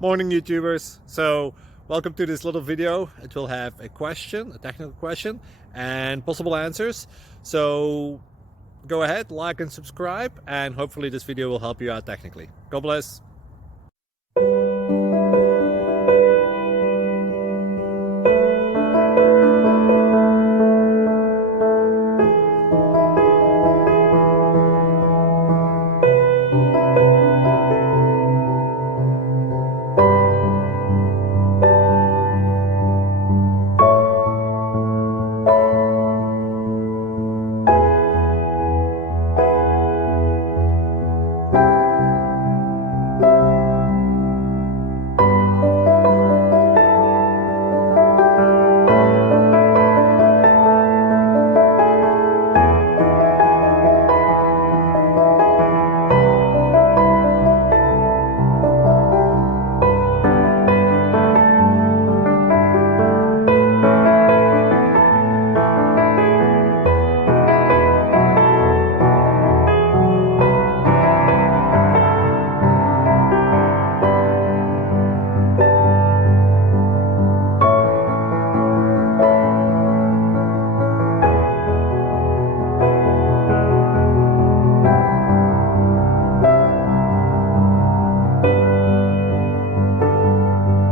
Morning YouTubers. So welcome to this little video. It will have a question, a technical question, and possible answers. So go ahead, like and subscribe, and hopefully this video will help you out technically. God bless.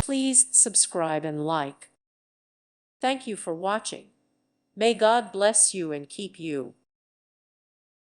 Please subscribe and like. Thank you for watching. May God bless you and keep you.